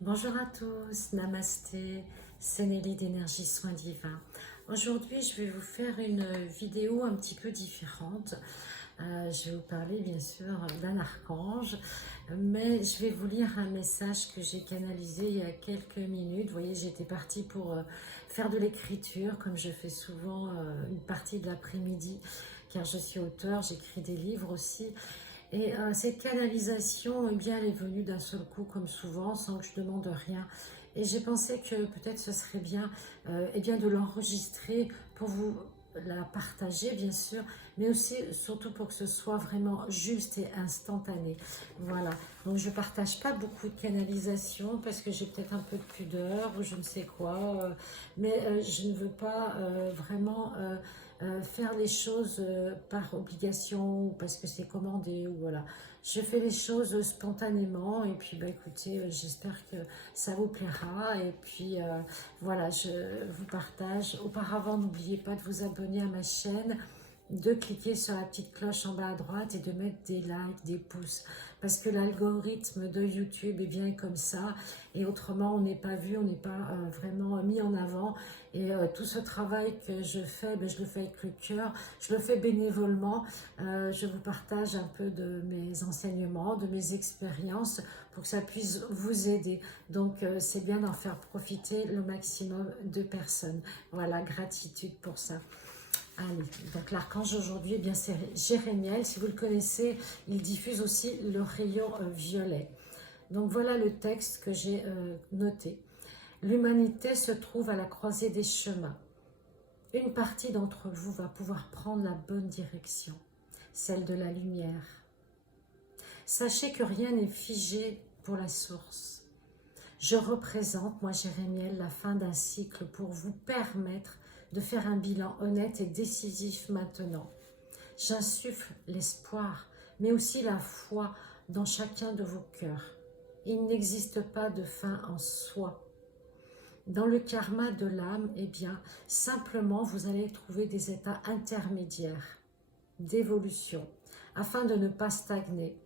Bonjour à tous, Namasté, c'est Nelly d'Énergie Soins Divins. Aujourd'hui, je vais vous faire une vidéo un petit peu différente. Je vais vous parler bien sûr d'un archange, mais je vais vous lire un message que j'ai canalisé il y a quelques minutes. Vous voyez, j'étais partie pour faire de l'écriture, comme je fais souvent une partie de l'après-midi, car je suis auteure, j'écris des livres aussi. Et cette canalisation, eh bien, elle est venue d'un seul coup, comme souvent, sans que je demande rien. Et j'ai pensé que peut-être ce serait bien, eh bien de l'enregistrer pour vous la partager, bien sûr, mais aussi, surtout pour que ce soit vraiment juste et instantané. Voilà. Donc, je ne partage pas beaucoup de canalisation parce que j'ai peut-être un peu de pudeur ou je ne sais quoi, mais je ne veux pas vraiment faire les choses par obligation ou parce que c'est commandé ou voilà. Je fais les choses spontanément et puis bah écoutez, j'espère que ça vous plaira et puis voilà, je vous partage. Auparavant, n'oubliez pas de vous abonner à ma chaîne, de cliquer sur la petite cloche en bas à droite et de mettre des likes, des pouces. Parce que l'algorithme de YouTube est bien comme ça. Et autrement, on n'est pas vu, on n'est pas vraiment mis en avant. Et tout ce travail que je fais, ben, je le fais avec le cœur, je le fais bénévolement. Je vous partage un peu de mes enseignements, de mes expériences pour que ça puisse vous aider. Donc, c'est bien d'en faire profiter le maximum de personnes. Voilà, gratitude pour ça. Allez, donc l'archange aujourd'hui, eh bien c'est Jérémiel. Si vous le connaissez, il diffuse aussi le rayon violet. Donc voilà le texte que j'ai noté. L'humanité se trouve à la croisée des chemins. Une partie d'entre vous va pouvoir prendre la bonne direction, celle de la lumière. Sachez que rien n'est figé pour la source. Je représente, moi Jérémiel, la fin d'un cycle pour vous permettre de faire un bilan honnête et décisif maintenant. J'insuffle l'espoir, mais aussi la foi dans chacun de vos cœurs. Il n'existe pas de fin en soi. Dans le karma de l'âme, eh bien, simplement, vous allez trouver des états intermédiaires d'évolution, afin de ne pas stagner.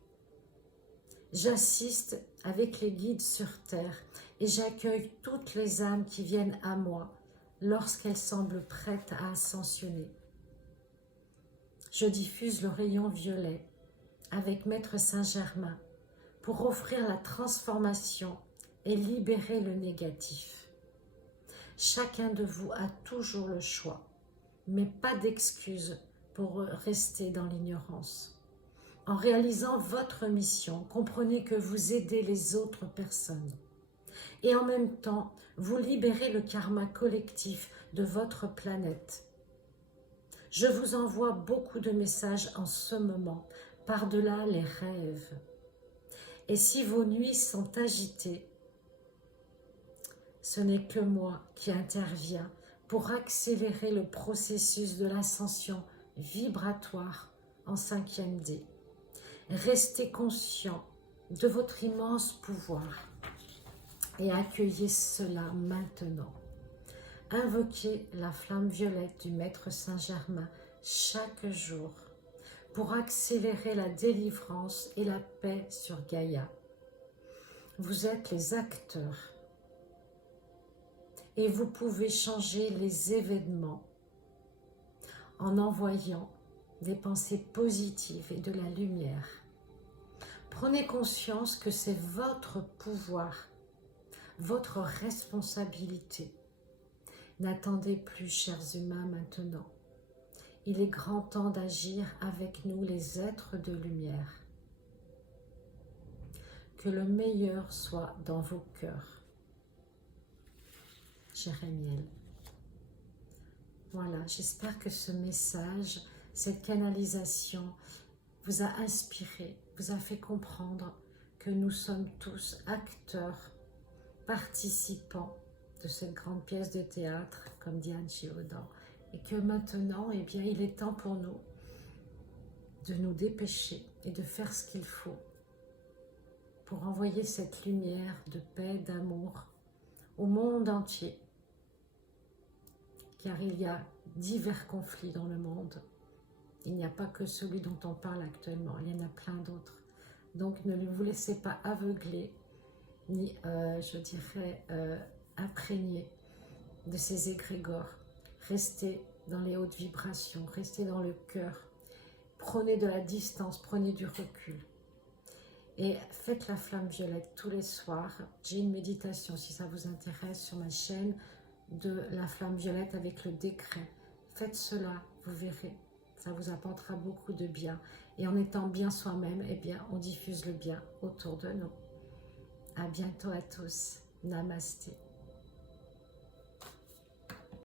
J'assiste avec les guides sur terre et j'accueille toutes les âmes qui viennent à moi lorsqu'elles semblent prêtes à ascensionner. Je diffuse le rayon violet avec Maître Saint-Germain pour offrir la transformation et libérer le négatif. Chacun de vous a toujours le choix, mais pas d'excuse pour rester dans l'ignorance. En réalisant votre mission, comprenez que vous aidez les autres personnes. Et en même temps, vous libérez le karma collectif de votre planète. Je vous envoie beaucoup de messages en ce moment, par-delà les rêves. Et si vos nuits sont agitées, ce n'est que moi qui interviens pour accélérer le processus de l'ascension vibratoire en 5e D. Restez conscient de votre immense pouvoir et accueillez cela maintenant. Invoquez la flamme violette du Maître Saint-Germain chaque jour pour accélérer la délivrance et la paix sur Gaïa. Vous êtes les acteurs et vous pouvez changer les événements en envoyant des pensées positives et de la lumière. Prenez conscience que c'est votre pouvoir, votre responsabilité. N'attendez plus, chers humains, maintenant. Il est grand temps d'agir avec nous, les êtres de lumière. Que le meilleur soit dans vos cœurs. Jérémiel. Voilà, j'espère que ce message, cette canalisation vous a inspiré, vous a fait comprendre que nous sommes tous acteurs, participants de cette grande pièce de théâtre, comme dit Anne Giraudot, et que maintenant, eh bien, il est temps pour nous de nous dépêcher et de faire ce qu'il faut pour envoyer cette lumière de paix, d'amour au monde entier. Car il y a divers conflits dans le monde. Il n'y a pas que celui dont on parle actuellement, il y en a plein d'autres. Donc ne vous laissez pas aveugler ni, je dirais, imprégné de ces égrégores. Restez dans les hautes vibrations, restez dans le cœur. Prenez de la distance, prenez du recul. Et faites la flamme violette tous les soirs. J'ai une méditation, si ça vous intéresse, sur ma chaîne, de la flamme violette avec le décret. Faites cela, vous verrez. Ça vous apportera beaucoup de bien. Et en étant bien soi-même, eh bien, on diffuse le bien autour de nous. À bientôt à tous. Namasté.